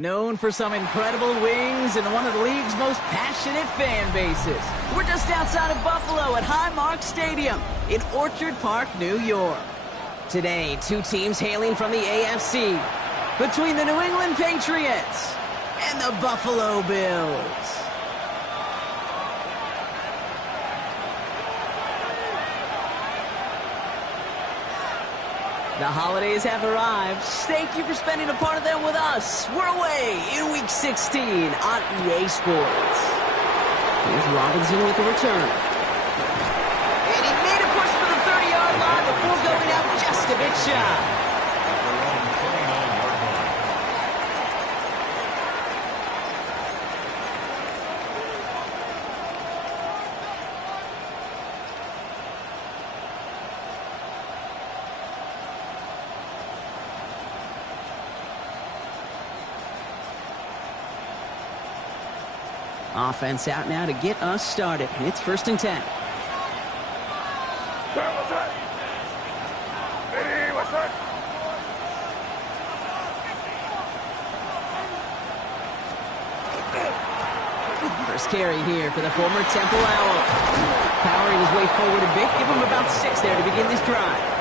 Known for some incredible wings and one of the league's most passionate fan bases. We're just outside of Buffalo at Highmark Stadium in Orchard Park, New York. Today, two teams hailing from the AFC between the New England Patriots and the Buffalo Bills. The holidays have arrived. Thank you for spending a part of them with us. We're away in Week 16 on EA Sports. Here's Robinson with the return. And he made a push for the 30-yard line before going out just a bit shy. Offense out now to get us started. It's 1st and 10. First carry here for the former Temple Owl. Powering his way forward a bit. Give him about 6 there to begin this drive.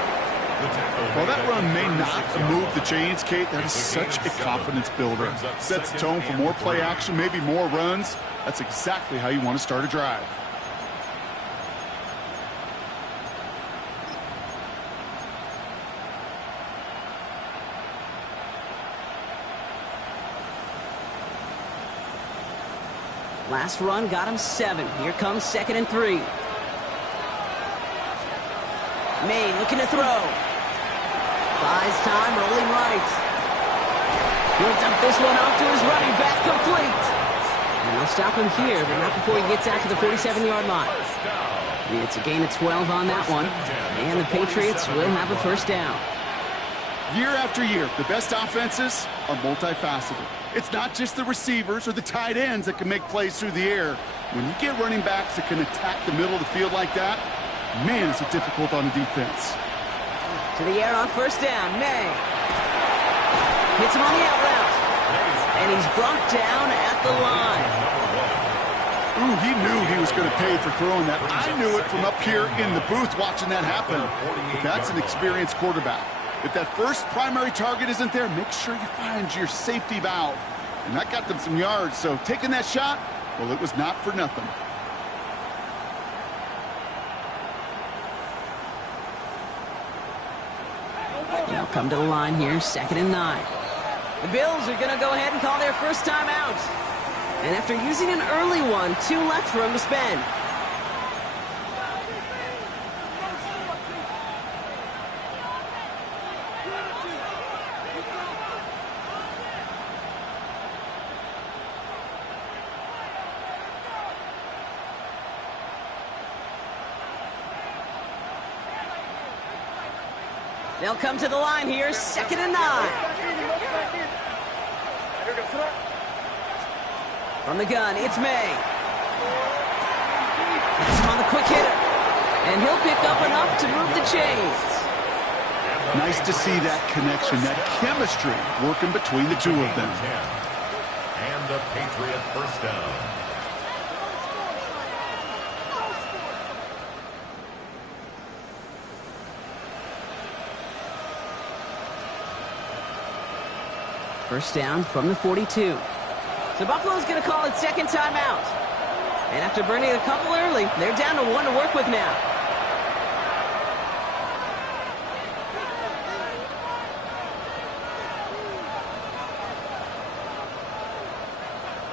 While that run may not move the chains, Kate, that is such a confidence builder. Sets the tone for more play action, maybe more runs. That's exactly how you want to start a drive. Last run got him 7. Here comes 2nd and 3. Maine looking to throw. Buys time, rolling right. He'll dump this one off to his running back, complete. And they'll stop him here, but not before he gets out to the 47-yard line. It's a gain of 12 on that one. And the Patriots will have a 1st down. Year after year, the best offenses are multifaceted. It's not just the receivers or the tight ends that can make plays through the air. When you get running backs that can attack the middle of the field like that, man, is it difficult on the defense. To the air on 1st down, May. Hits him on the out route. And he's brought down at the line. Ooh, he knew he was going to pay for throwing that. I knew it from up here in the booth watching that happen. But that's an experienced quarterback. If that first primary target isn't there, make sure you find your safety valve. And that got them some yards, so taking that shot, well, it was not for nothing. Now come to the line here, 2nd and 9. The Bills are going to go ahead and call their first time out. And after using an early one, 2 left for him to spend. They'll come to the line here, 2nd and 9. From the gun, it's May. That's him on the quick hitter. And he'll pick up enough to move the chains. Nice to see that connection, that chemistry working between the two of them. And the Patriot 1st down. First down from the 42. So Buffalo's going to call it 2nd timeout. And after burning a couple early, they're down to 1 to work with now.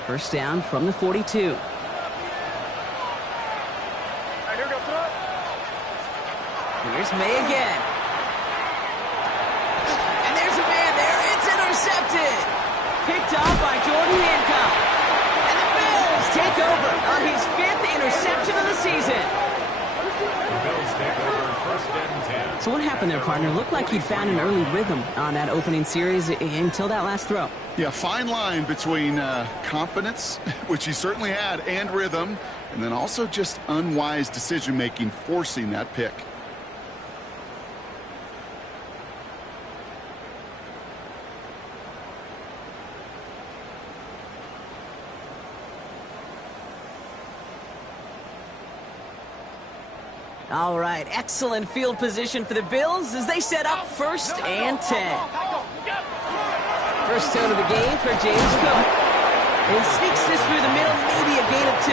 First down from the 42. Here's May again. And there's a man there. It's intercepted. Picked off by Jordan Hancock. And the Bills take over on his 5th interception of the season. The Bills take over 1st and 10. So what happened there, partner? Looked like he'd found an early rhythm on that opening series until that last throw. Yeah, fine line between confidence, which he certainly had, and rhythm, and then also just unwise decision-making, forcing that pick. All right, excellent field position for the Bills as they set up 1st and 10. First tone of the game for James Cook. And he sneaks this through the middle, maybe a gain of 2.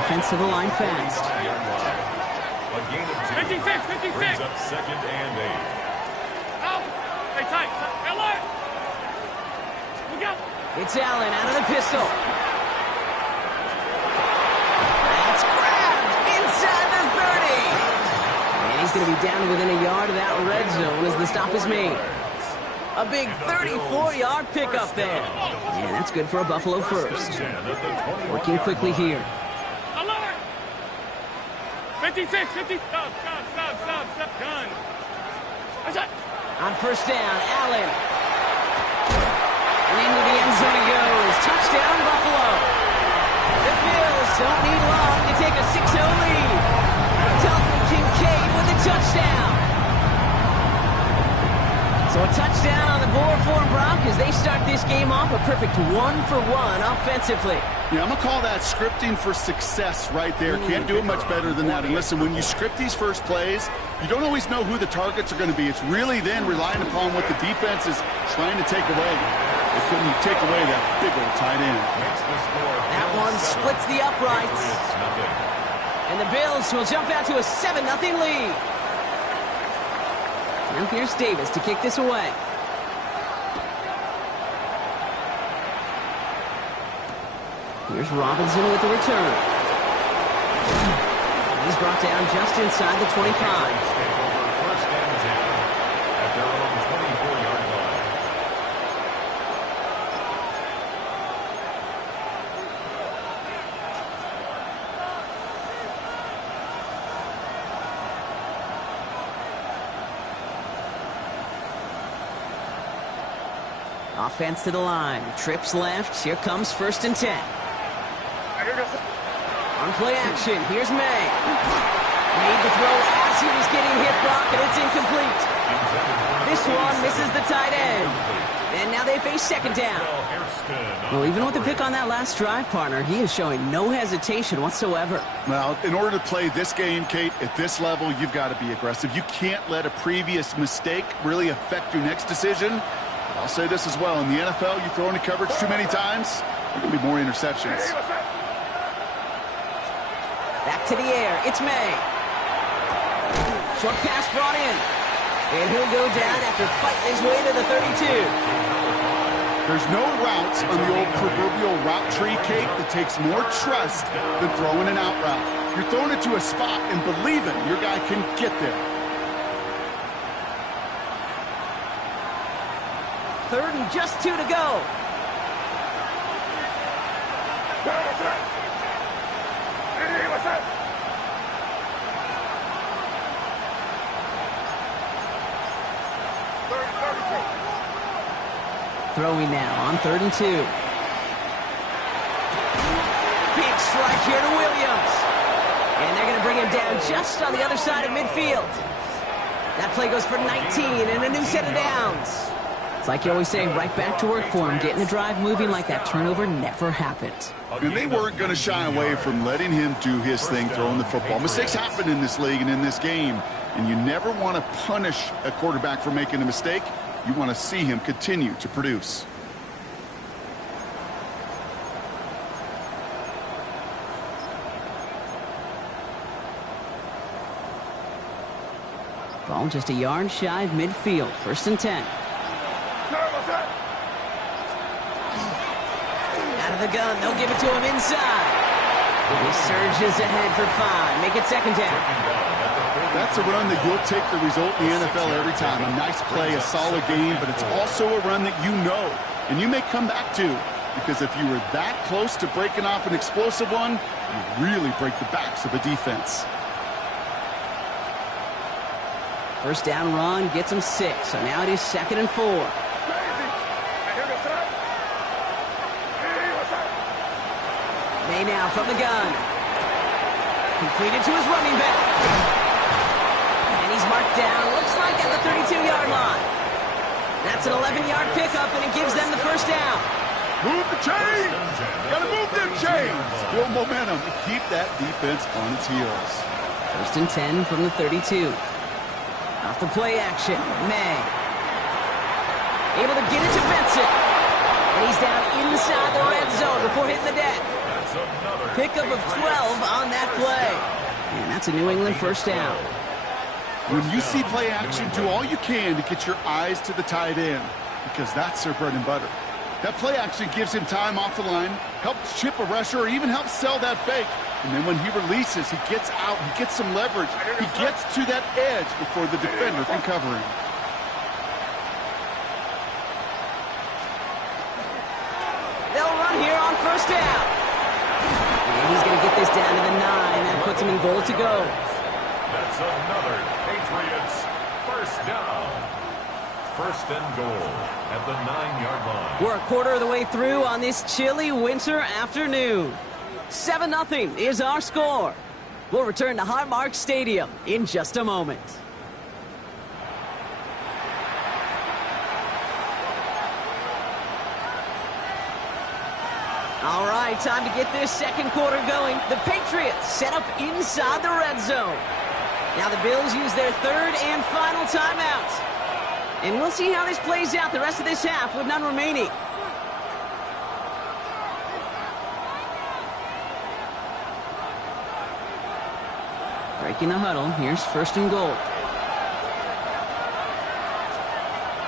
Offense to the line fast. A gain of 2. 56. Brings up 2nd and 8. Stay tight. Alert. Look out. It's Allen out of the pistol. That's grabbed inside the 30. And he's going to be down within a yard of that red zone as the stop is made. A big 34-yard pickup there. Yeah, that's good for a Buffalo first. Working quickly here. Alert. 56. Stop. Gun. What's that? On first down, Allen. And into the end zone he goes. Touchdown, Buffalo. The Bills don't need long to take a 6-0 lead. Dalton Kincaid with a touchdown. So a touchdown on the board for Brock as they start this game off a perfect 1-for-1 offensively. Yeah, I'm going to call that scripting for success right there. Can't do it much better than that. And listen, when you script these first plays, you don't always know who the targets are going to be. It's really then relying upon what the defense is trying to take away. They couldn't take away that big old tight end. That one splits the uprights. And the Bills will jump out to a 7-0 lead. Now here's Davis to kick this away. Here's Robinson with the return. He's brought down just inside the 25. First and 10 at their own 24-yard line. Offense to the line. Trips left. Here comes 1st and 10. On play action, here's May. Made the throw as he was getting hit, Brock, and it's incomplete. This one misses the tight end. And now they face 2nd down. Well, even with the pick on that last drive, partner, he is showing no hesitation whatsoever. Well, in order to play this game, Kate, at this level, you've got to be aggressive. You can't let a previous mistake really affect your next decision. I'll say this as well. In the NFL, you throw into coverage too many times, there can be more interceptions. Back to the air. It's May. Short pass brought in. And he'll go down after fighting his way to the 32. There's no routes on the old proverbial route tree, Kate, that takes more trust than throwing an out route. You're throwing it to a spot and believing your guy can get there. 3rd and just 2 to go. Throwing now on 3rd and 2. Big strike here to Williams. And they're going to bring him down just on the other side of midfield. That play goes for 19 and a new set of downs. It's like you always say, right back to work for him. Getting the drive moving like that turnover never happened. And they weren't going to shy away from letting him do his thing throwing the football. Mistakes happen in this league and in this game. And you never want to punish a quarterback for making a mistake. You want to see him continue to produce. Ball just a yard shy of midfield. 1st and 10. Out of the gun. They'll give it to him inside. He surges ahead for 5. Make it 2nd down. That's a run that you'll take the result in the NFL every time. A nice play, a solid game, but it's also a run that you know and you may come back to, because if you were that close to breaking off an explosive one, you really break the backs of a defense. First down run gets him 6, so now it is 2nd and 4. May now from the gun. Completed to his running back. And he's marked down, looks like at the 32-yard line. That's an 11-yard pickup, and it gives them the first down. Move the chains! Gotta move them chains! Build momentum. Keep that defense on its heels. First and 10 from the 32. Off the play action, May. Able to get it to Benson. And he's down inside the red zone before hitting the deck. Pickup of 12 on that play. And that's a New England first down. When you see play action, do all you can to get your eyes to the tight end, because that's their bread and butter. That play action gives him time off the line, helps chip a rusher, or even helps sell that fake. And then when he releases, he gets out, he gets some leverage. He gets to that edge before the defender can cover him. They'll run here on first down. And he's going to get this down to the 9. That puts him in goal to go. That's another Patriots first down. First and goal at the 9-yard line. We're a quarter of the way through on this chilly winter afternoon. 7-0 is our score. We'll return to Highmark Stadium in just a moment. All right, time to get this second quarter going. The Patriots set up inside the red zone. Now the Bills use their third and final timeout. And we'll see how this plays out the rest of this half with none remaining. Breaking the huddle. Here's first and goal.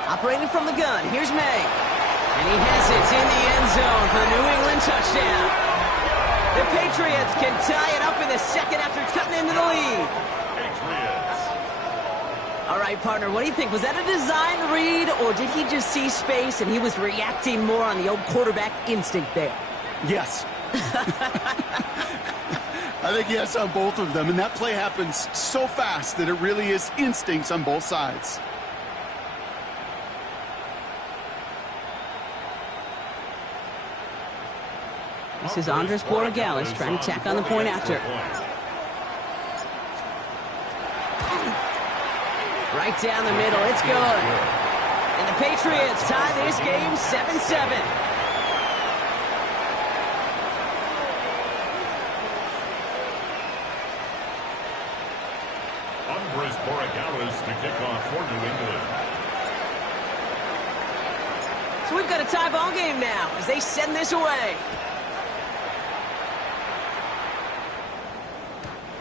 Operating from the gun. Here's May. And he has it in the end zone for the New England touchdown. The Patriots can tie it up in the second after cutting into the lead. Patriots. All right, partner, what do you think? Was that a design read, or did he just see space and he was reacting more on the old quarterback instinct there? Yes. I think yes on both of them, and that play happens so fast that it really is instincts on both sides. This is Andres Borregales trying to tack on the point after. Right down the middle, it's good. And the Patriots tie this game 7-7. Andres Borregales to kick off for New England. So we've got a tie ball game now as they send this away.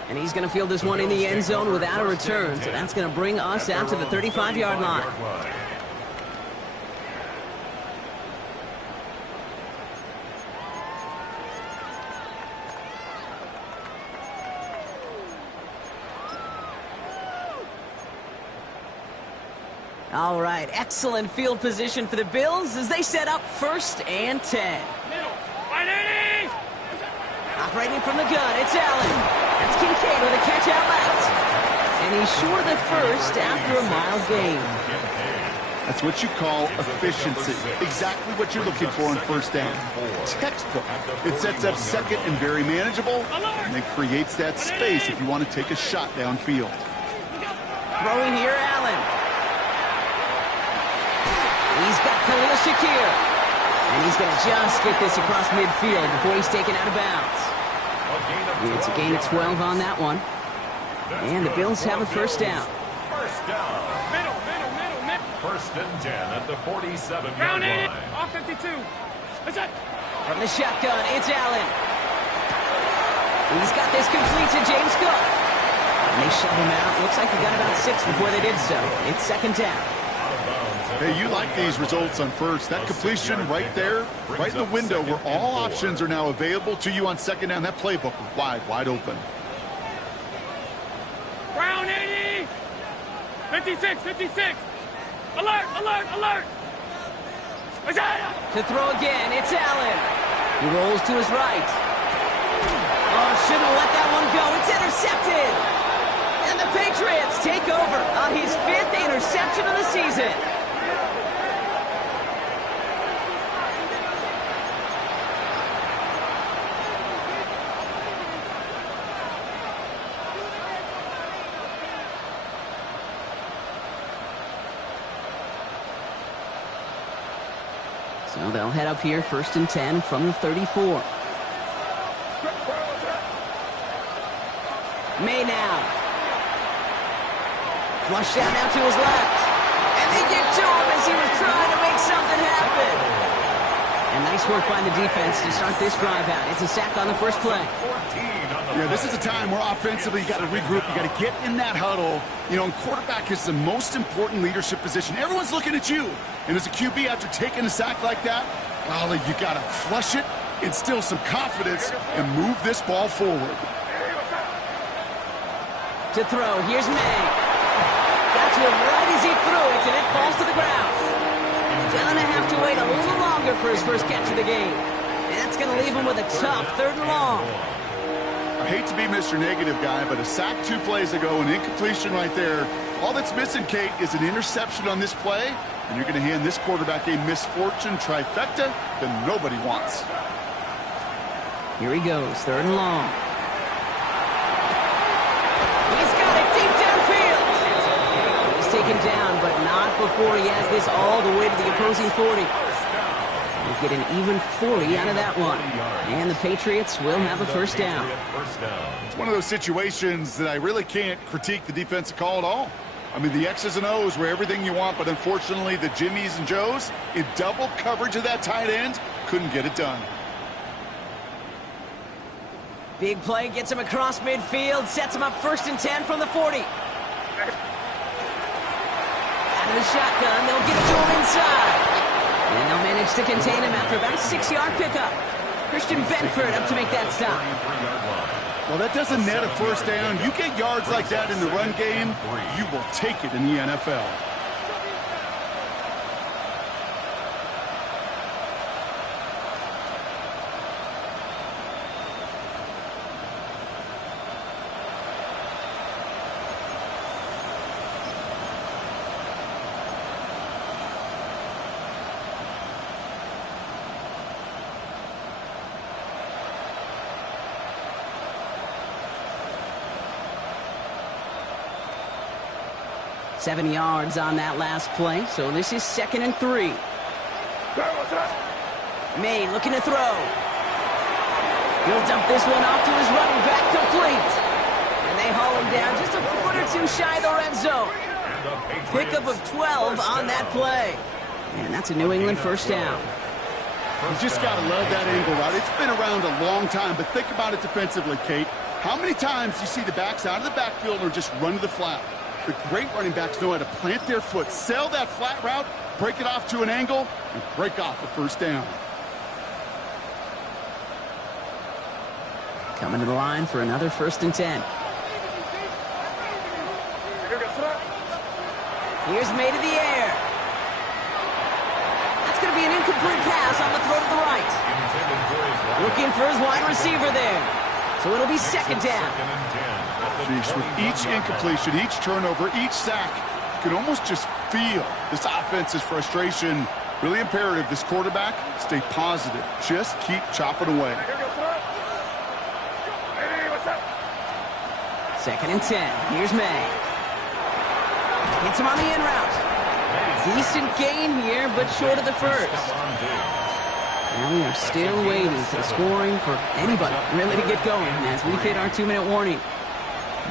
And he's going to field this one in the end zone without a return. So that's going to bring us out to the 35-yard line. All right, excellent field position for the Bills as they set up first and 10. Operating from the gun, it's Allen. That's Kincaid with a catch out left. And he's short of the first after a mile gain. That's what you call efficiency. Exactly what you're looking for on first down. Textbook. It sets up second and very manageable, and it creates that space if you want to take a shot downfield. Throwing here, Allen. He's got Khalil Shakir. And he's going to just get this across midfield before he's taken out of bounds. It's a gain of 12 on that one. And the Bills have a first down. First down. Middle. First and 10 at the 47-yard Ground line. off 52. That's it. From the shotgun, it's Allen. He's got this complete to James Cook. And they shove him out. Looks like he got about 6 before they did so. It's second down. Hey, you like these results on first. That completion right there, right in the window where all options are now available to you on second down. That playbook wide open. Brown 80. 56. Alert. To throw again, it's Allen. He rolls to his right. Oh, shouldn't have let that one go. It's intercepted. And the Patriots take over on his 5th interception of the season. So they'll head up here, first and 10 from the 34. May now. Flushed out now to his left. And they get to him as he was trying to make something happen. And nice work by the defense to start this drive out. It's a sack on the first play. Yeah, this is a time where offensively you got to regroup. You got to get in that huddle. You know, and quarterback is the most important leadership position. Everyone's looking at you. And as a QB, after taking a sack like that, well, you got to flush it, instill some confidence, and move this ball forward. To throw, here's May. Got to him right as he threw it, and it falls to the ground. Gonna have to wait a little longer for his first catch of the game. That's gonna leave him with a tough 3rd and long. I hate to be Mr. Negative guy, but a sack 2 plays ago, an incompletion right there. All that's missing, Kate, is an interception on this play, and you're gonna hand this quarterback a misfortune trifecta that nobody wants. Here he goes, 3rd and long. He's got it deep downfield. He's taken down, but not before he has this all the way to the opposing 40. They get an even 40 out of that one. And the Patriots will have a first down. It's one of those situations that I really can't critique the defensive call at all. I mean, the X's and O's were everything you want, but unfortunately the Jimmies and Joes, in double coverage of that tight end, couldn't get it done. Big play gets him across midfield, sets him up 1st and 10 from the 40. Out of the shotgun, they'll get it to him inside. And they'll manage to contain him after about a 6-yard pickup. Christian Benford up to make that stop. Well, that doesn't net a first down. You get yards like that in the run game, you will take it in the NFL. Seven yards on that last play, so this is 2nd and 3. May looking to throw. He'll dump this one off to his running back, complete. And they haul him down just a foot or 2 shy of the red zone. Pickup of 12 on that play. And that's a New England first down. You just got to love that angle route. It's been around a long time, but think about it defensively, Kate. How many times do you see the backs out of the backfield or just run to the flat? The great running backs know how to plant their foot, sail that flat route, break it off to an angle, and break off a first down. Coming to the line for another 1st and 10. Here's May to the air. That's going to be an incomplete pass on the throw to the right. Looking for his wide receiver there. So it'll be 2nd down. Jeez, with each incompletion, each turnover, each sack, you can almost just feel this offense's frustration. Really imperative, this quarterback, stay positive. Just keep chopping away. 2nd and 10. Here's May. Hits him on the in route. Decent gain here, but short of the first. Now we are still waiting for scoring for anybody really to get going as we've hit our 2-minute warning.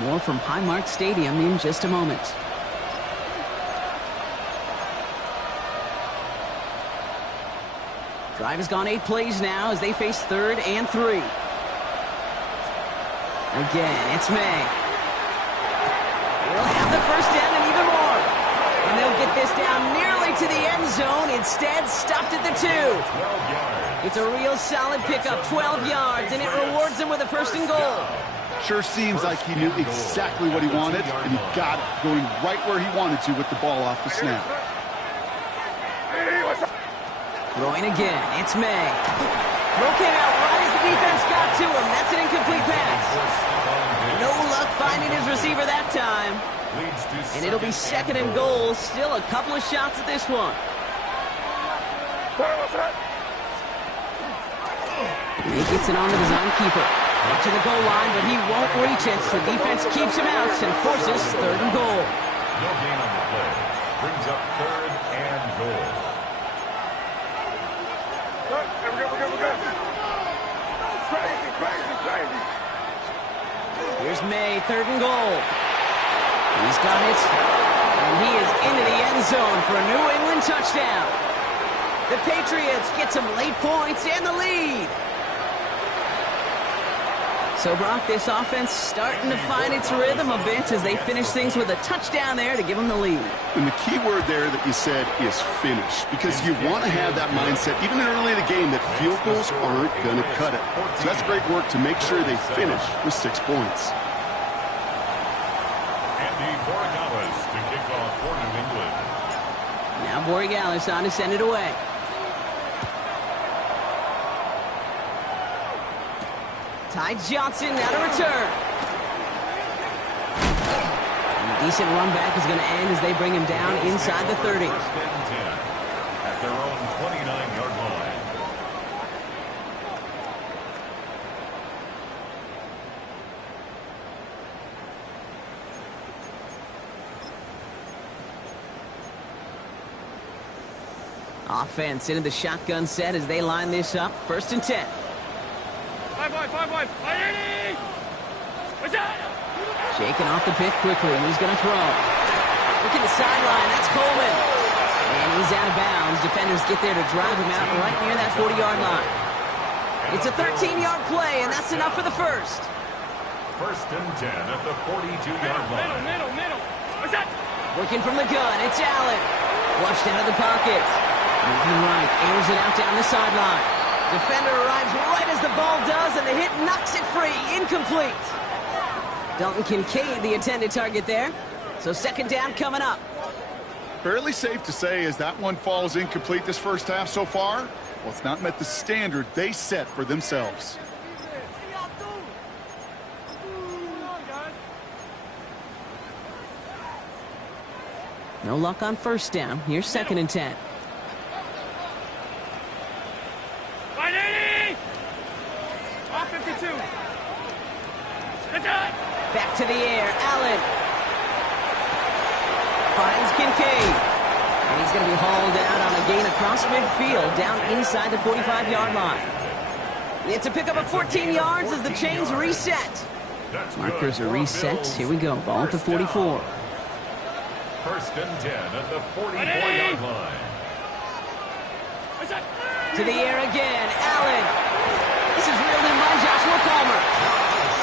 More from Highmark Stadium in just a moment. Drive has gone 8 plays now as they face 3rd and 3. Again, it's May. They'll have the first down and even more. And they'll get this down nearly to the end zone. Instead, stopped at the 2. It's a real solid pickup, 12 yards, and it rewards them with a 1st and goal. Sure seems like he knew exactly what he wanted, and he got it, going right where he wanted to with the ball off the snap. Throwing again, it's May. Throw came out right as the defense got to him. That's an incomplete pass. No luck finding his receiver that time. And it'll be 2nd and goal. Still a couple of shots at this one. He gets it on to the zone keeper. Up to the goal line, but he won't reach it. So defense keeps him out and forces 3rd and goal. No gain on the play. Brings up 3rd and goal. Here's May, 3rd and goal. He's got it. And he is into the end zone for a New England touchdown. The Patriots get some late points and the lead. So, Brock, this offense starting to find its rhythm a bit as they finish things with a touchdown there to give them the lead. And the key word there that you said is finish, because you want to have that mindset, even early in the game, that field goals aren't going to cut it. So that's great work to make sure they finish with 6 points. Andy Borregales to kick off for New England. Now Borregales on to send it away. Ty Johnson now to return. And a decent run back is going to end as they bring him down inside the 30. First and 10 at their own 29-yard line. Offense into the shotgun set as they line this up. First and 10. 5 wide. 180. What's that? Shaking off the pick quickly. He's going to throw. Look at the sideline. That's Coleman. And he's out of bounds. Defenders get there to drive him out right near that 40-yard line. It's a 13-yard play, and that's enough for the first. First and 10 at the 42-yard line. Middle. What's that? Working from the gun. It's Allen. Flushed out of the pocket. Moving right. Airs it out down the sideline. Defender arrives right as the ball does, and the hit knocks it free. Incomplete. Dalton Kincaid, the intended target there. So second down coming up. Fairly safe to say as that one falls incomplete this first half so far. Well, it's not met the standard they set for themselves. No luck on first down. Here's second and 10. 180. Off 52. That's it. Back to the air. Allen finds Kincaid. And he's going to be hauled out on a gain across midfield down inside the 45-yard line. It's a pickup of 14 yards as the chains reset. Markers are reset. Here we go. Ball at the 44. First and 10 at the 44-yard line. What's that? To the air again. Allen. This is reeled in by Joshua Palmer.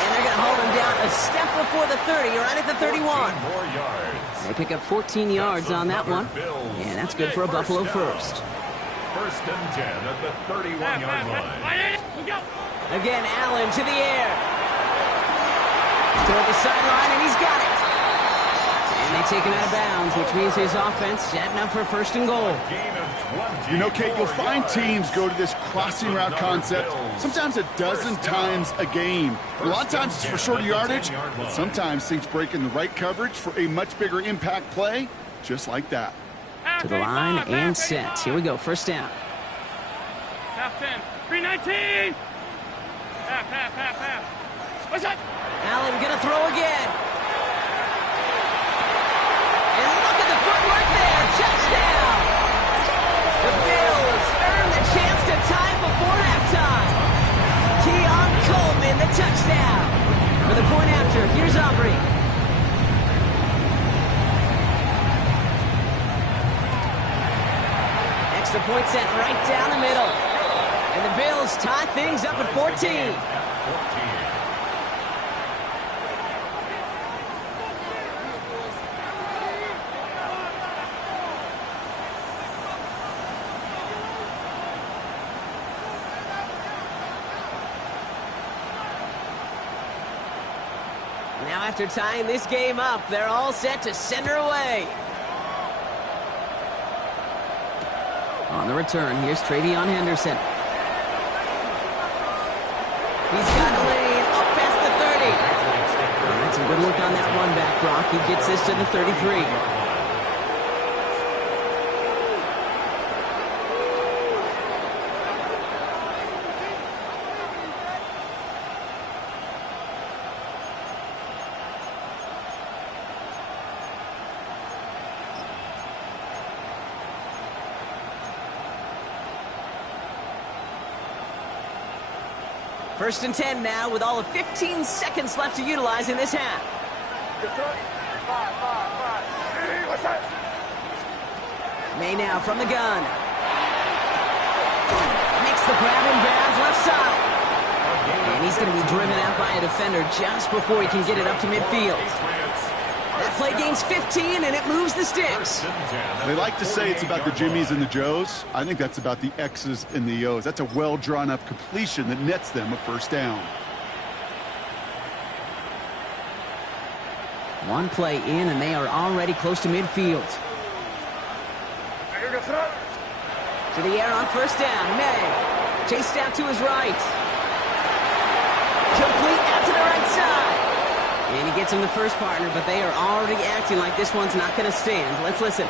And they're going to hold him down a step before the 30, right at the 31. More yards. They pick up 14 yards on that one. And that's good for a Buffalo first. First and 10 at the 31-yard line. 180. Go. Again, Allen to the air. Toward the sideline, and he's got it. And they take him out of bounds, which means his offense setting up for first and goal. You know, Kate, you'll find teams go to this crossing route concept sometimes a dozen times a game. A lot of times it's for shorter yardage, but sometimes things break in the right coverage for a much bigger impact play, just like that. To the line and set. Here we go, first down. Half 10. 319. Half. What's that? Allen gonna throw again. And look at the footwork there. Touchdown. The Bills earn the chance to tie before halftime. Keon Coleman, the touchdown. For the point after, here's Aubrey. Extra point sent right down the middle. And the Bills tie things up at 14. Now after tying this game up, they're all set to send her away. On the return, here's Travion Henderson. He's got a lane up past the 30. That's a good look on that run back, Brock. He gets this to the 33. First and 10 now with all of 15 seconds left to utilize in this half. May now from the gun. Makes the grab in bounds left side. And he's going to be driven out by a defender just before he can get it up to midfield. That play gains 15, and it moves the sticks. They like to say it's about the Jimmies and the Joes. I think that's about the X's and the O's. That's a well-drawn-up completion that nets them a first down. One play in, and they are already close to midfield. To the air on first down. May. Chased out to his right. Complete out to the right side. And he gets him the first partner, but they are already acting like this one's not going to stand. Let's listen.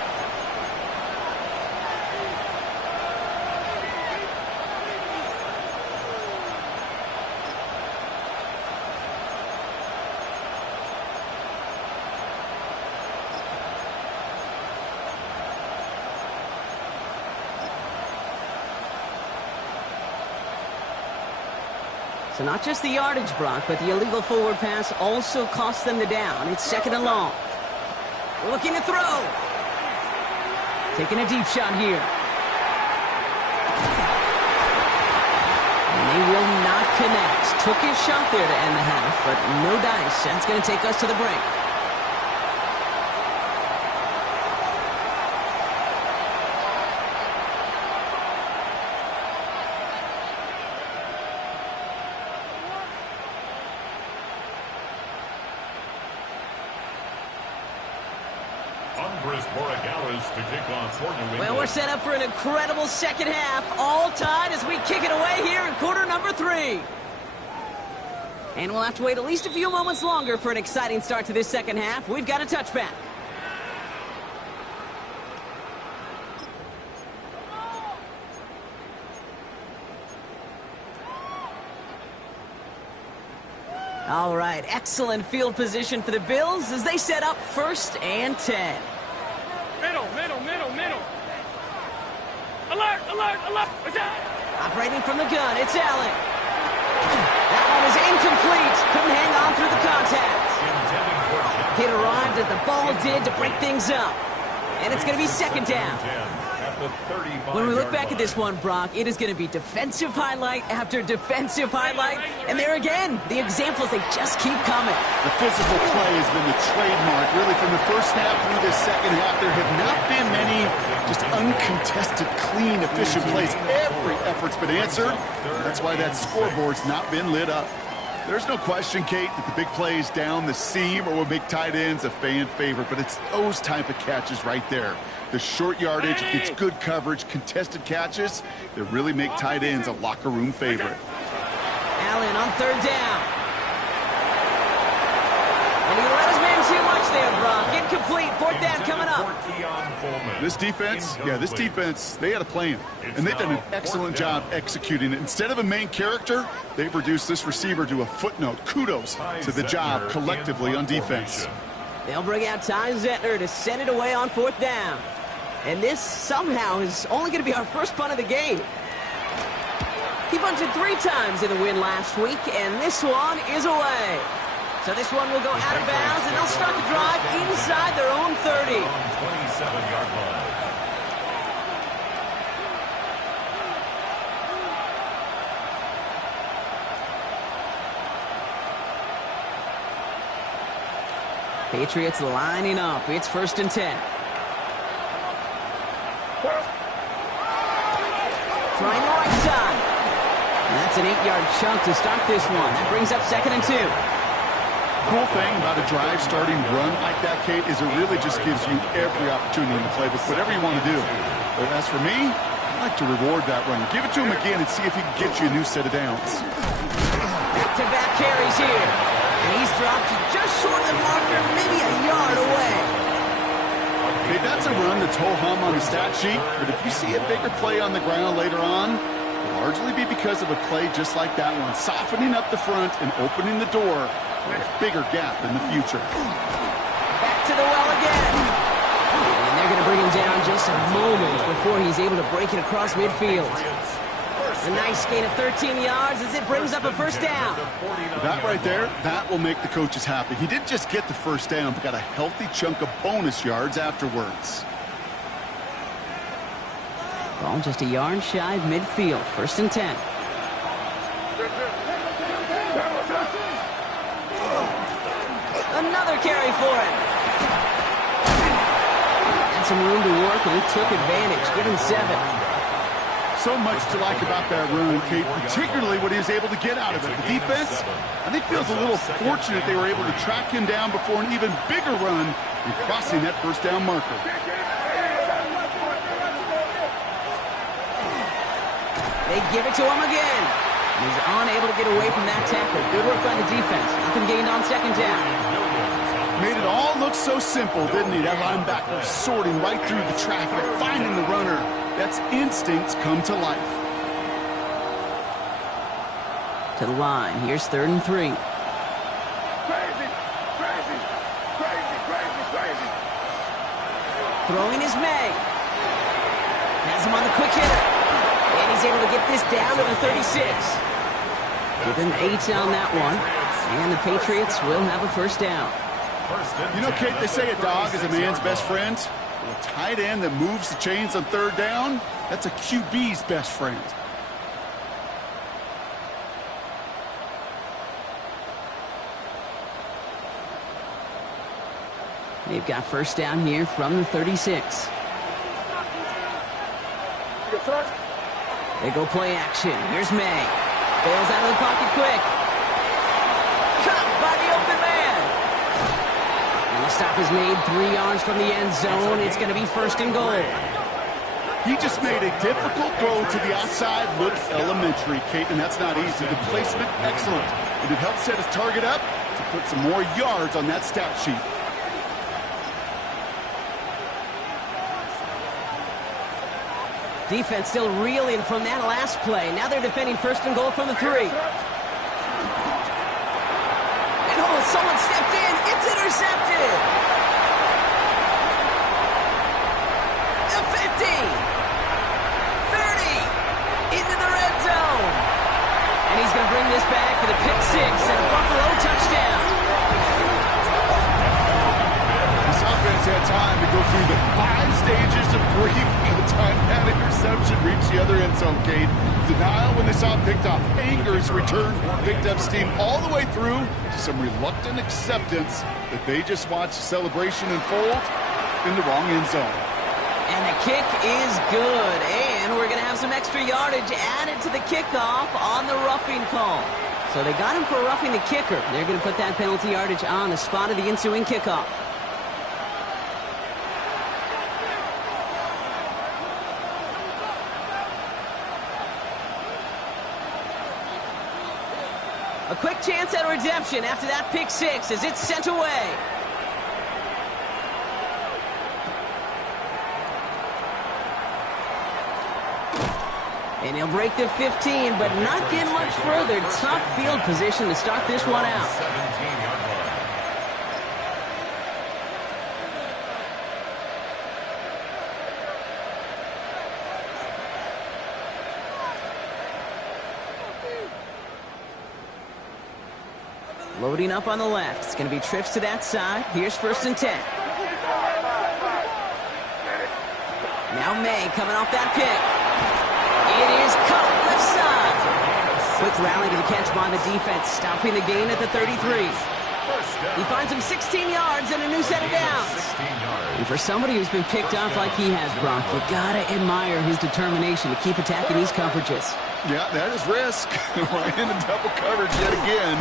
So not just the yardage, Brock, but the illegal forward pass also cost them the down. It's second and long. Looking to throw. Taking a deep shot here. And they will not connect. Took his shot there to end the half, but no dice. That's going to take us to the break. Well, we're set up for an incredible second half. All tied as we kick it away here in quarter number 3. And we'll have to wait at least a few moments longer for an exciting start to this second half. We've got a touchback. All right, excellent field position for the Bills as they set up 1st and 10. Middle. Alert. Operating from the gun, it's Allen. That one is incomplete. Couldn't hang on through the contact. It arrived as the ball did to break things up. And it's going to be second down. When we look back at this one, Brock, it is going to be defensive highlight after defensive highlight. And there again, the examples, they just keep coming. The physical play has been the trademark. Really, from the first half through this second half, there have not been many just uncontested, clean, efficient plays. Every effort's been answered. That's why that scoreboard's not been lit up. There's no question, Kate, that the big plays down the seam or will make tight ends a fan favorite, but it's those type of catches right there. The short yardage, gets good coverage, contested catches that really make tight ends a locker room favorite. Allen on third down. And he let his man too much there, Brock. Incomplete. 4th down coming up. This defense, they had a plan. And they've done an excellent job executing it. Instead of a main character, they've reduced this receiver to a footnote. Kudos to the job collectively on defense. They'll bring out Ty Zettner to send it away on 4th down. And this somehow is only going to be our first punt of the game. He punted 3 times in the win last week, and this one is away. So this one will go out of bounds, and they'll start the drive inside their own 30. 27-yard line. Patriots lining up. It's 1st and 10. Trying the right side. And that's an 8-yard chunk to start this one. That brings up 2nd and 2. Cool thing about a drive starting run like that, Kate, is it really just gives you every opportunity in the playbook, whatever you want to do. But as for me, I like to reward that run. Give it to him again and see if he can get you a new set of downs. Back-to-back carries here. And he's dropped just short of the marker, maybe a yard away. Okay, that's a run that's ho-hum on the stat sheet, but if you see a bigger play on the ground later on, it'll largely be because of a play just like that one, softening up the front and opening the door for a bigger gap in the future. Back to the well again. And they're going to bring him down just a moment before he's able to break it across midfield. A nice gain of 13 yards as it brings up a first down. That right there, that will make the coaches happy. He didn't just get the first down, but got a healthy chunk of bonus yards afterwards. Ball just a yard shy of midfield. 1st and 10. Another carry for him. Had some room to work, and he took advantage. Give him 7. So much to like about that run, Kate, particularly what he was able to get out of it. The defense, I think, feels a little fortunate they were able to track him down before an even bigger run and crossing that first down marker. They give it to him again. He's unable to get away from that tackle. Good work by the defense. Nothing gained on 2nd down. Made it all look so simple, didn't he? That linebacker sorting right through the traffic, finding the runner. That's instincts come to life. To the line. Here's 3rd and 3. Throwing is May. Has him on the quick hitter. And he's able to get this down to the 36. Give him 8 on that one. And the Patriots will have a first down. You know, Kate, they say a dog is a man's best friend. Well, a tight end that moves the chains on 3rd down, that's a QB's best friend. They've got first down here from the 36. They go play action. Here's May. Bails out of the pocket quick. Caught by the open man. And the stop is made 3 yards from the end zone. It's going to be 1st and goal. He just made a difficult throw to the outside. Look elementary, Kate, and that's not easy. The placement, excellent. And it helped set his target up to put some more yards on that stat sheet. Defense still reeling from that last play. Now they're defending 1st and goal from the 3. And someone stepped in. It's intercepted. The 50. 30. Into the red zone. And he's going to bring this back for the pick 6 and a Buffalo touchdown. This offense had time to go through the 5 stages of grief by the time that interception reached the other end zone, Kate. Denial when they saw it picked off. Anger is returned, picked up steam all the way through to some reluctant acceptance that they just watched the celebration unfold in the wrong end zone. And the kick is good. And we're going to have some extra yardage added to the kickoff on the roughing call. So they got him for roughing the kicker. They're going to put that penalty yardage on the spot of the ensuing kickoff. A quick chance at redemption after that pick 6 as it's sent away. And he'll break the 15, but not get much further. Tough field position to start this one out. 17-yard line. Loading up on the left. It's going to be trips to that side. Here's 1st and 10. Now May coming off that pick. It is cut left side. Quick rally to the catch by the defense, stopping the gain at the 33. He finds him 16 yards and a new set of downs. And for somebody who's been picked off like he has, Brock, you gotta admire his determination to keep attacking these coverages. Yeah, that is risk. Right into double coverage yet again.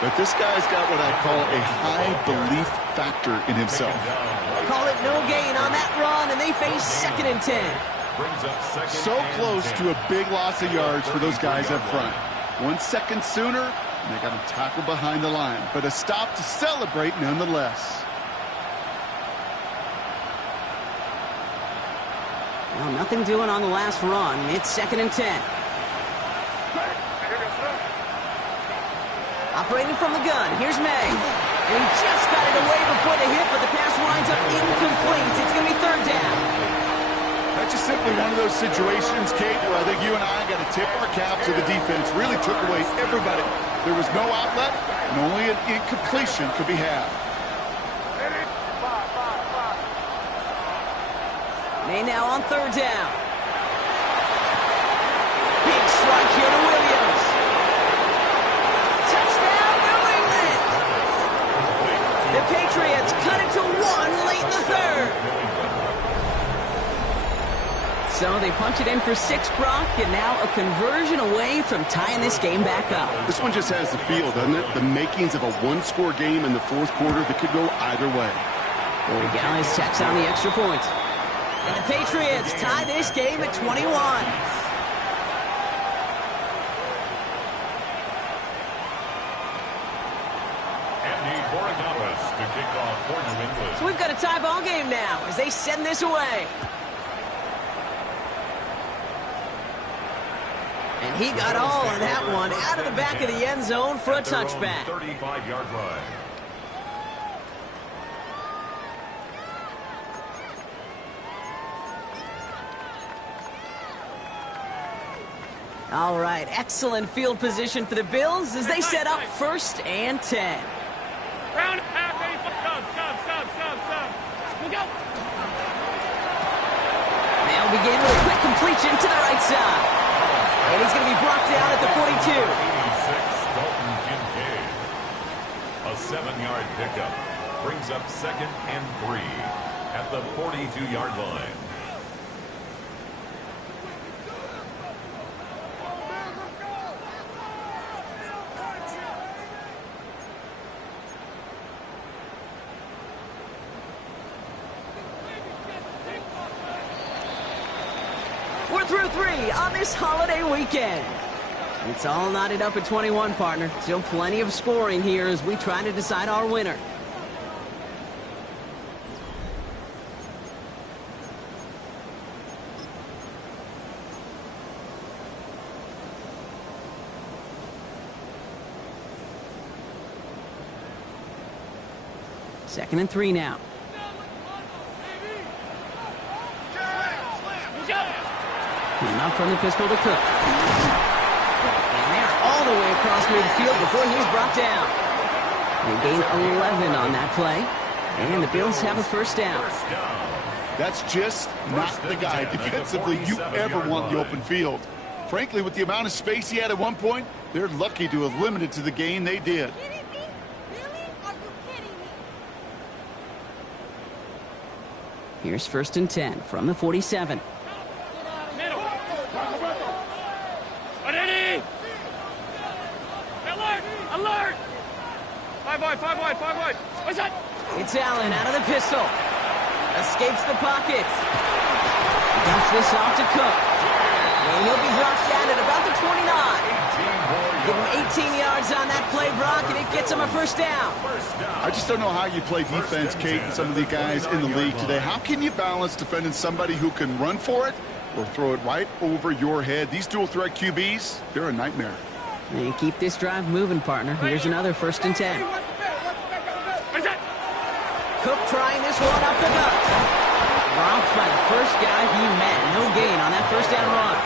But this guy's got what I call a high belief factor in himself. Call it no gain on that run, and they face 2nd and 10. So close to a big loss of yards for those guys up front. 1 second sooner, and they got him tackled behind the line. But a stop to celebrate nonetheless. Well, nothing doing on the last run. It's 2nd and 10. Operating from the gun, here's May. And he just got it away before the hit, but the pass winds up incomplete. It's going to be 3rd down. That That's just simply one of those situations, Kate, where I think you and I got to tip our cap to the defense. Really took away everybody. There was no outlet, and only an incompletion could be had. May now on third down. Big strike here to Williams. Touchdown, New England! The Patriots cut it to 1 late in the third. So they punch it in for 6, Brock, and now a conversion away from tying this game back up. This one just has the feel, doesn't it? The makings of a one-score game in the fourth quarter that could go either way. Boy, Gallis checks on the extra point. And the Patriots tie this game at 21. To kick off for New England. So we've got a tie ball game now as they send this away. And he got all of that one out of the back of the end zone for a touchback. 35-yard line. All right, excellent field position for the Bills as they set up 1st and 10. Round half, stop. Look out. They'll begin with a quick completion to the right side. And he's going to be brought down at the 42. 86, Dalton Kincaid. A 7-yard pickup brings up 2nd and 3 at the 42-yard line. We're through 3 on this holiday weekend. It's all knotted up at 21, partner. Still plenty of scoring here as we try to decide our winner. Second and 3 now. Not from the pistol to Cook. And they're all the way across midfield before he's brought down. They gain 11 on that play. And the Bills have a 1st down. That's just not the guy defensively you ever want in the open field. Frankly, with the amount of space he had at one point, they're lucky to have limited to the gain they did. Here's 1st and 10 from the 47. Alert! 5 wide. What's that? It's Allen out of the pistol. Escapes the pocket. Dumps this off to Cook. And he'll be brought down at about the 29. Give him 18 yards on that play, Brock, and it gets him a 1st down. I just don't know how you play defense, Kate, and some of the guys in the league today. How can you balance defending somebody who can run for it or throw it right over your head? These dual-threat QBs, they're a nightmare. And keep this drive moving, partner. Here's another 1st and 10. Cook trying this one up the gut. Dropped by the first guy he met. No gain on that 1st down run.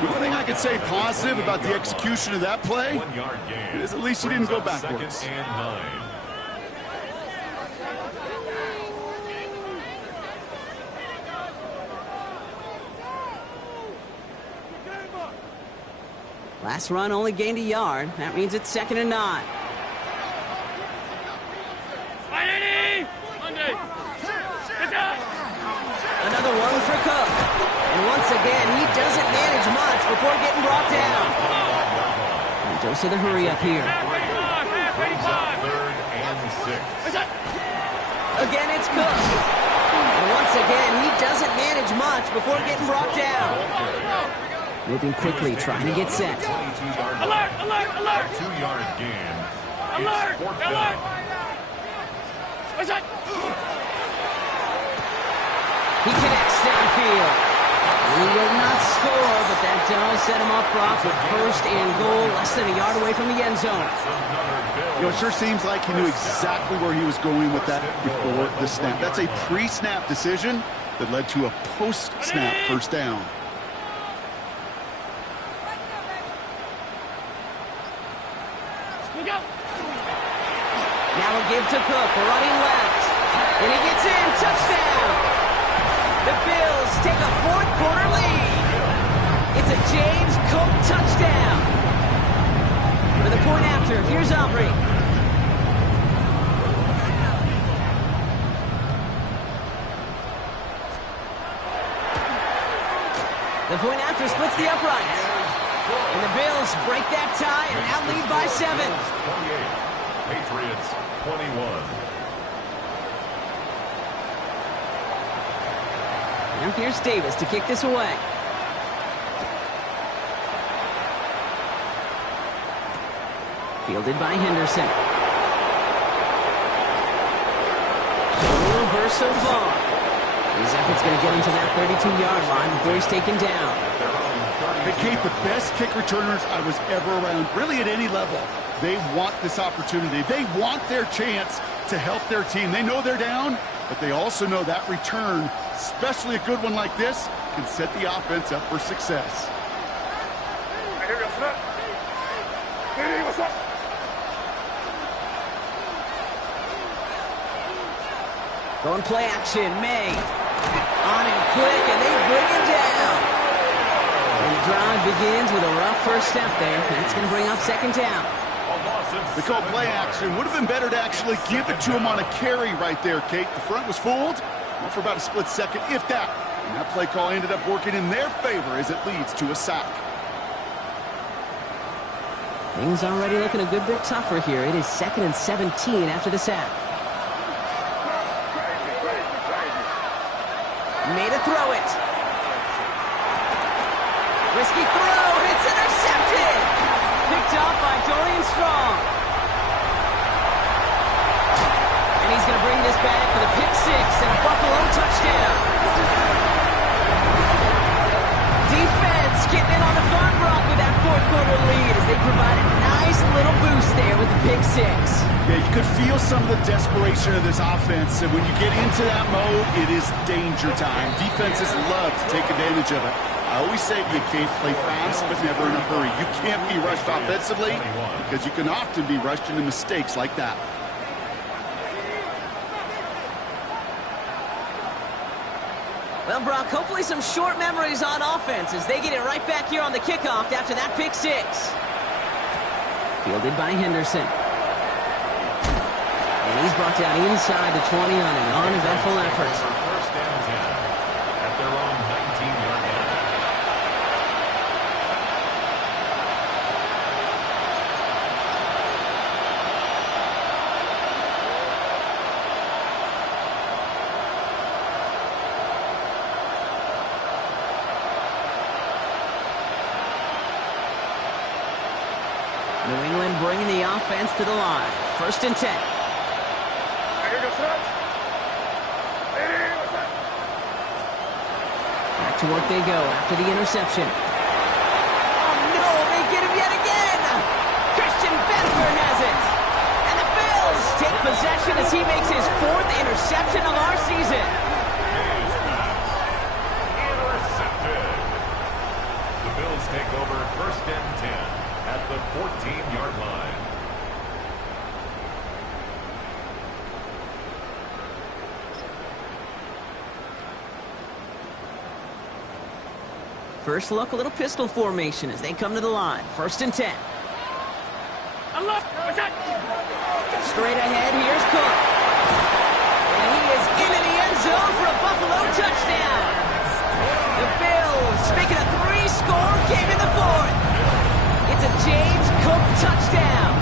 The one thing I can say positive about the execution of that play is at least he didn't go backwards. 2nd and 9. Last run only gained a yard. That means it's 2nd and 9. Another one for Cook. And once again, he doesn't manage much before getting brought down. And dose of the hurry up here. 3rd and 6. Again, it's Cook. And once again, he doesn't manage much before getting brought down. Moving quickly, trying to get set. Alert! 2-yard gain. Alert! It's 4th down. What's that? He connects downfield. He will not score, but that does set him up, Brock, with 1st and goal, less than a yard away from the end zone. You know, it sure seems like he knew exactly where he was going with that before the snap. That's a pre-snap decision, that led to a post-snap first down. Look out. Now we'll give to Cook, running left. And he gets in, touchdown! The Bills take a fourth-quarter lead. It's a James Cook touchdown. For the point after, here's Aubrey. The point after splits the uprights. And the Bills break that tie and now lead by 7. 28. Patriots 21. Now here's Davis to kick this away. Fielded by Henderson. Reverse so far. His effort's going to get him to that 32-yard line before he's taken down. Hey, Kate, the best kick returners I was ever around, really at any level, they want this opportunity. They want their chance to help their team. They know they're down, but they also know that return, especially a good one like this, can set the offense up for success. Going play action, May. On him quick, and they bring him down. And the drive begins with a rough first step there. That's going to bring up second down. The call play action. Would have been better to actually give it to him on a carry right there, Kate. The front was fooled for about a split second, if that. And that play call ended up working in their favor as it leads to a sack. Things already looking a good bit tougher here. It is 2nd and 17 after the sack. Made a throw it. Risky throw. It's intercepted. Picked up by Dorian Strong. And he's going to bring this back for the pick six and a Buffalo touchdown. Defense getting in on the fun block with that fourth-quarter lead as they provide a nice little boost there with the pick six. Yeah, you could feel some of the desperation of this offense, and when you get into that mode, it is danger time. Defenses love to take advantage of it. I always say you can't play fast, but never in a hurry. You can't be rushed offensively because you can often be rushed into mistakes like that. Well, Brock, hopefully some short memories on offense as they get it right back here on the kickoff after that pick six. Fielded by Henderson. And he's brought down inside the 20 on an uneventful effort. First down 10 at their own 19-yard line. New England bringing the offense to the line. 1st and 10. Back to work they go after the interception. Oh no, they get him yet again! Christian Benford has it! And the Bills take possession as he makes his 4th interception of our season. His pass. Intercepted. The Bills take over 1st and 10 at the 14-yard line. First look, a little pistol formation as they come to the line. 1st and 10. Look, what's that? Straight ahead, here's Cook. And he is into the end zone for a Buffalo touchdown. The Bills making a 3-score game in the 4th. It's a James Cook touchdown.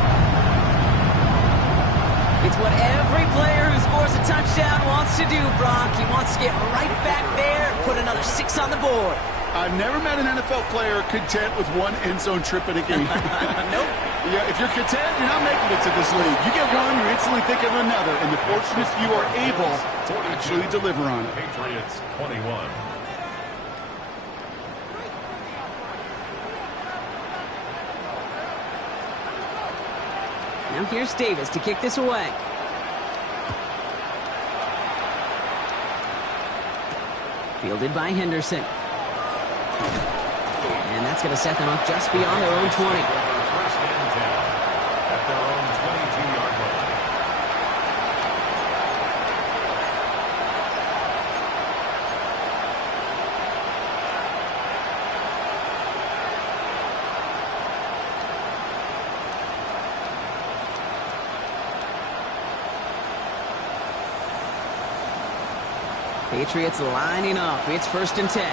It's what every player who scores a touchdown wants to do, Brock. He wants to get right back there and put another 6 on the board. I've never met an NFL player content with one end zone trip in a game. Nope. Yeah, if you're content, you're not making it to this league. You get one, you're instantly thinking of another, and the fortunate few are able to actually deliver on it. Patriots 21. Now here's Davis to kick this away. Fielded by Henderson. And that's going to set them up just beyond their own 20. First and 10 at their own 22-yard line. Patriots lining up. It's first and 10.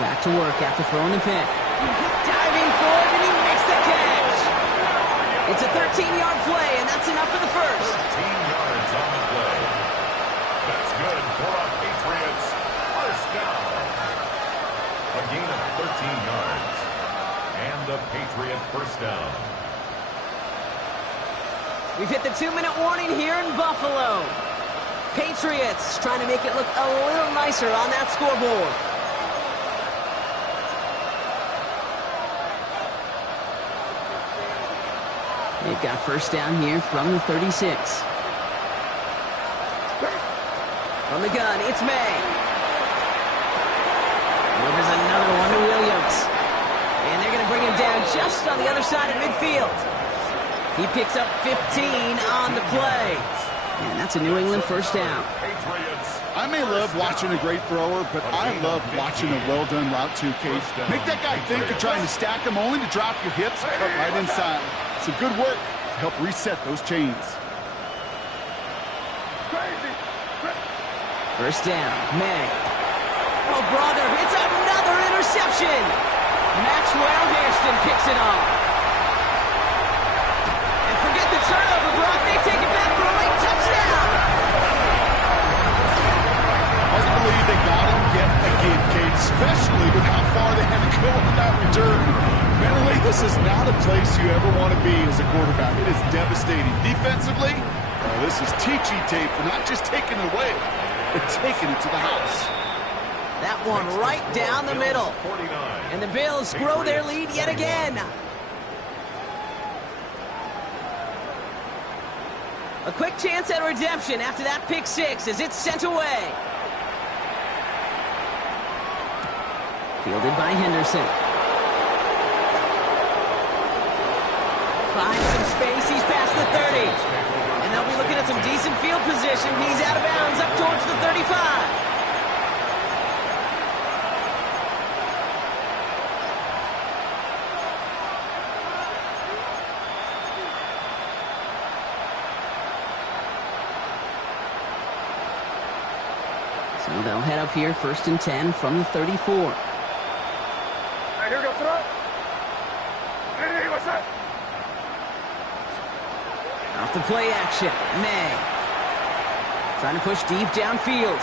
Back to work after throwing the pick. Diving forward, and he makes the catch. It's a 13-yard play, and that's enough for the first. 13 yards on the play. That's good for a Patriots first down. A gain of 13 yards. And the Patriot first down. We've hit the 2-minute warning here in Buffalo. Patriots trying to make it look a little nicer on that scoreboard. They've got first down here from the 36. From the gun, it's May. Well, there's another one to Williams. And they're going to bring him down just on the other side of midfield. He picks up 15 on the play. And that's a New England first down. I may love watching a great thrower, but I love watching a well-done route too, Case. Make that guy think you're trying to stack him only to drop your hips, cut right inside. Some good work to help reset those chains. First down, May. Oh, brother, it's another interception. Maxwell Hairston picks it off. Forget the turnover, Brock. They take it back for a late touchdown. Hard to believe they got him yet again, Kate, especially with how far they had to go on that return. Mentally, this is not a place you ever want to be as a quarterback. It is devastating. Defensively, this is teaching tape for not just taking it away, but taking it to the house. That one right down the middle. And the Bills grow their lead yet again. A quick chance at redemption after that pick six as it's sent away. Fielded by Henderson. Finds some space. He's past the 30. And they'll be looking at some decent field position. He's out of bounds up towards the 35. So they'll head up here, first and 10 from the 34. All right, here we go, throw. Hey, what's that? Off the play action, May. Trying to push deep downfield.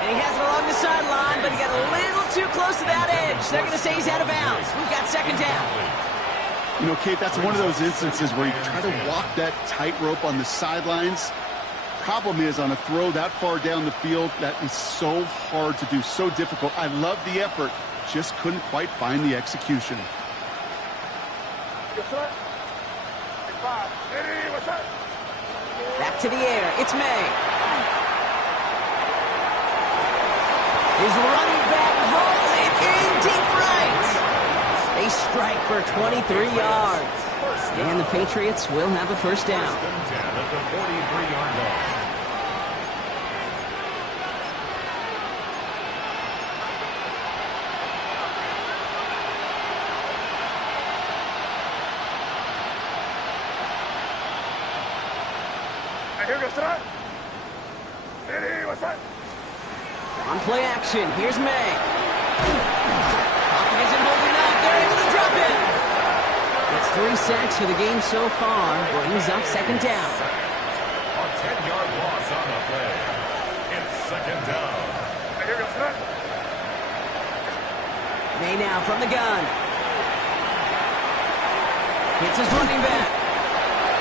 And he has it along the sideline, but he got a little too close to that edge. They're going to say he's out of bounds. We've got second down. You know, Kate, that's one of those instances where you try to walk that tightrope on the sidelines. Problem is, on a throw that far down the field, that is so hard to do, so difficult. I love the effort, just couldn't quite find the execution. Back to the air, it's May. His running back hauls it in deep right. They strike for 23 yards. And the Patriots will have a first down. First and 10 at the 43-yard line. On play action, here's May. Hopkins isn't holding up. They're able to drop it. That's 3 sacks for the game so far. Brings up second down. A 10-yard loss on the play. It's second down. May now from the gun. Hits his running back.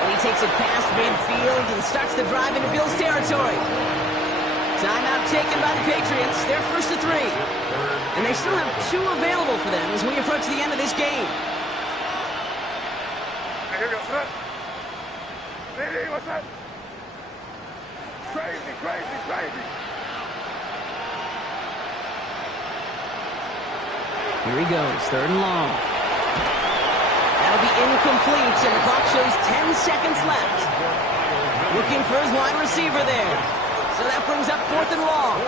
And he takes it past midfield and starts the drive into Bills territory. Timeout taken by the Patriots. They're first to 3. And they still have 2 available for them as we approach the end of this game. Crazy, crazy, crazy. Here he goes, 3rd and long. That'll be incomplete, and the clock shows 10 seconds left. Looking for his wide receiver there. So that brings up 4th and long.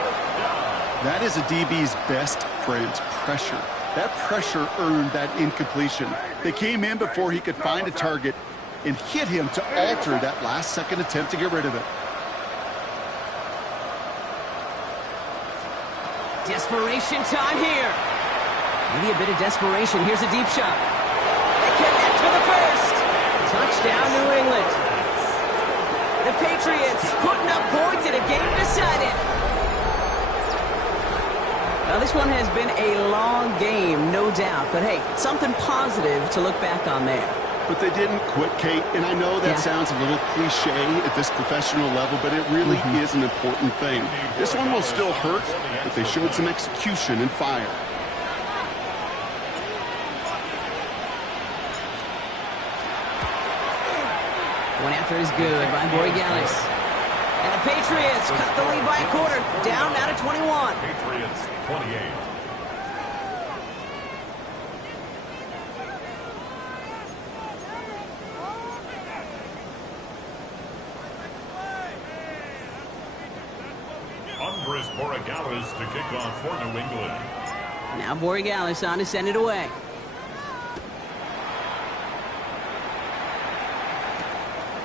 That is a DB's best friend, pressure. That pressure earned that incompletion. They came in before he could find a target and hit him to alter that last-second attempt to get rid of it. Desperation time here. Maybe a bit of desperation. Here's a deep shot. They connect for the first. Touchdown, New England. The Patriots putting up points in a game decided. Now, this one has been a long game, no doubt. But, hey, something positive to look back on there. But they didn't quit, Kate, and I know that sounds a little cliche at this professional level, but it really is an important thing. This one will still hurt, but they showed some execution and fire. One after is good by Borregales. And the Patriots cut the lead by a quarter, down now to 21. Patriots 28. Andres Borregales to kick off for New England. Now Borregales on to send it away.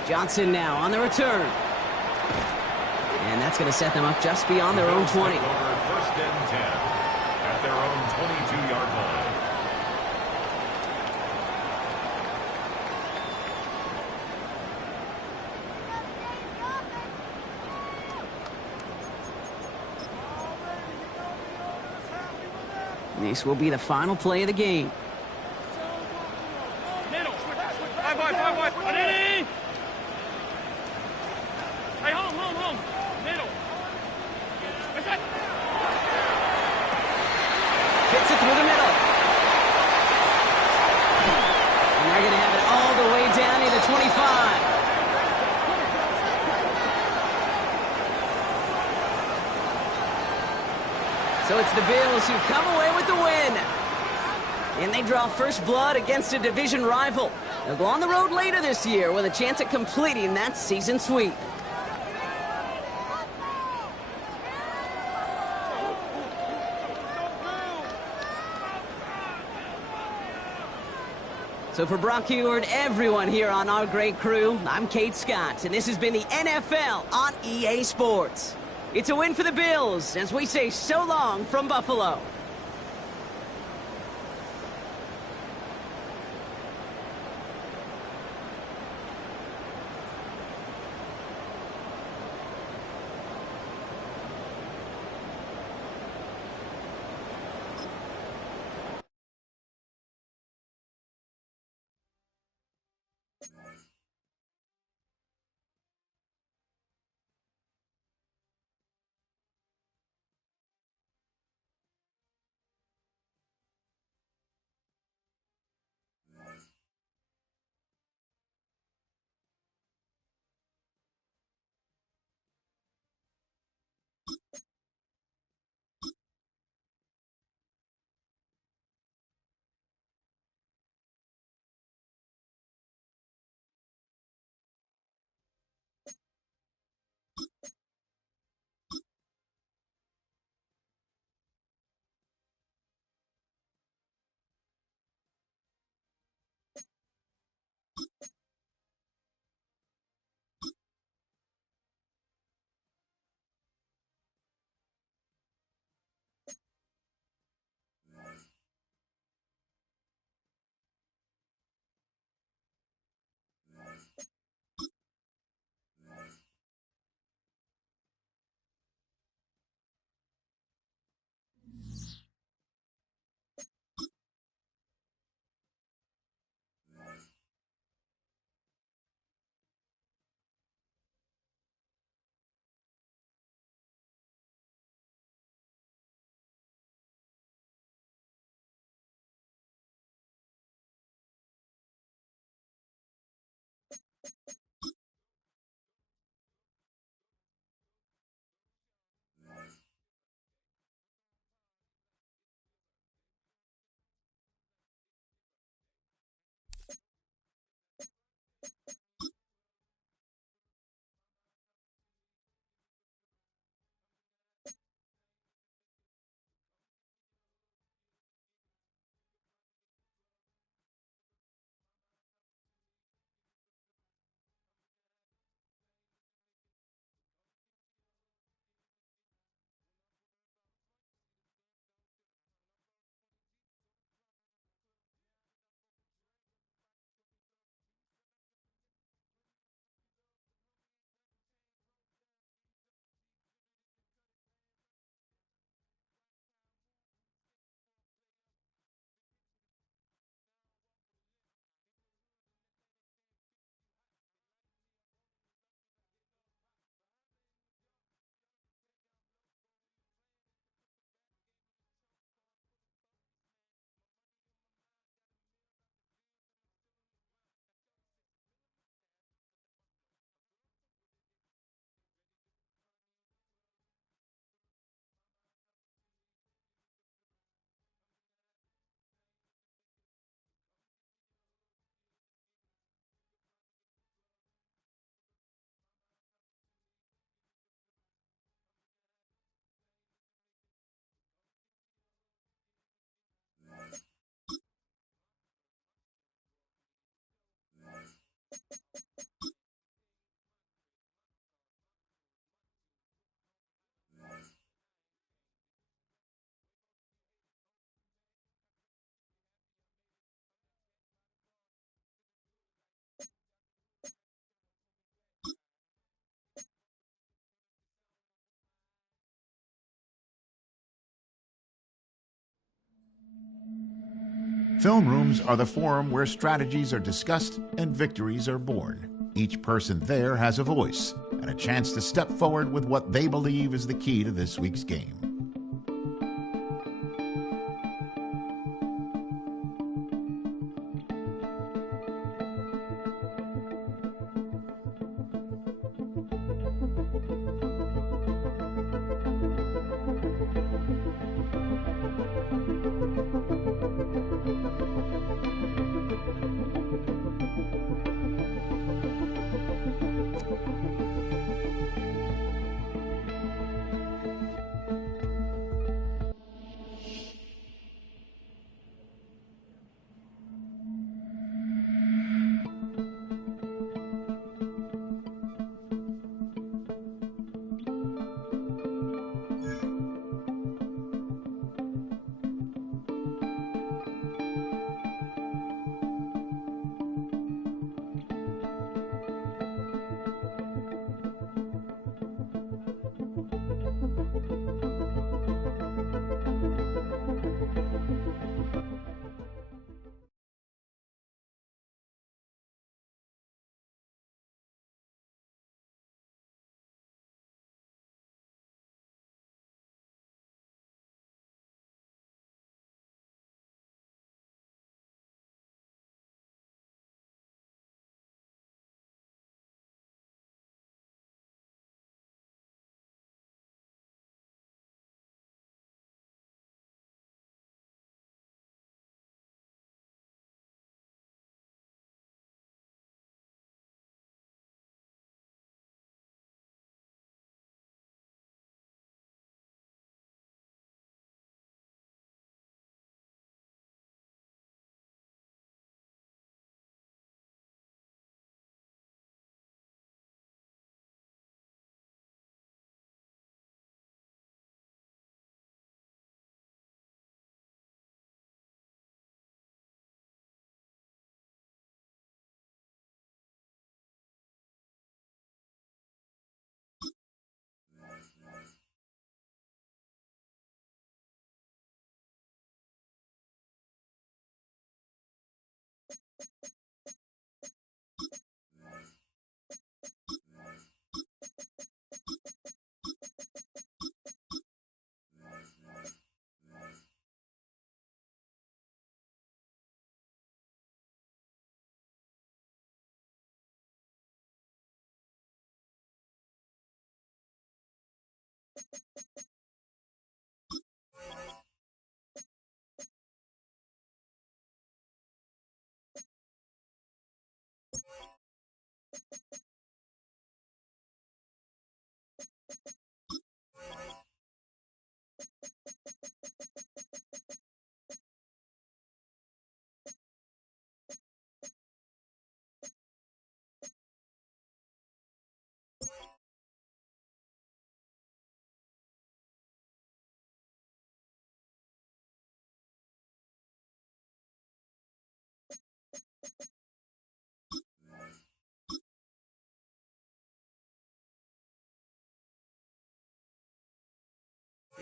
Johnson now on the return. And that's going to set them up just beyond their own 20. 1st and 10 at their own 22-yard line. This will be the final play of the game. Middle. Five wide. Hey, home. Middle. Fits it through the middle. And they're going to have it all the way down near the 25. So it's the Bills who come away with the win. And they draw first blood against a division rival. They'll go on the road later this year with a chance at completing that season sweep. So for Brock Heward, everyone here on our great crew, I'm Kate Scott, and this has been the NFL on EA Sports. It's a win for the Bills, as we say so long from Buffalo. Film rooms are the forum where strategies are discussed and victories are born. Each person there has a voice and a chance to step forward with what they believe is the key to this week's game.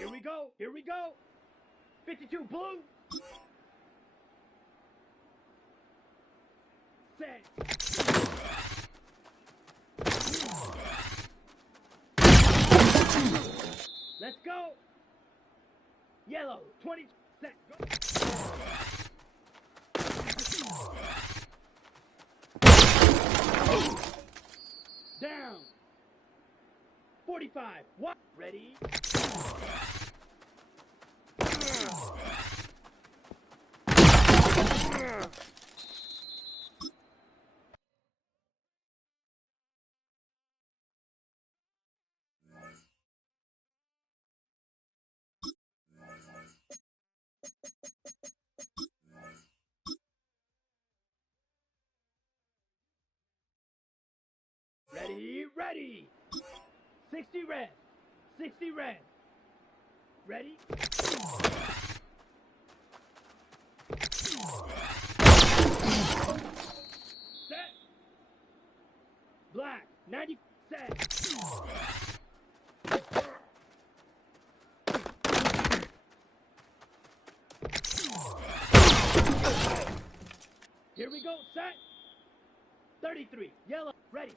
Here we go. Here we go. 52 blue. Set. Let's go. Yellow. 20. Set. Go. Down. 45. What? Ready? Ready. 60 red. 60 red. Ready? Set. Black. 90 set. Here we go. Set. 33. Yellow. Ready.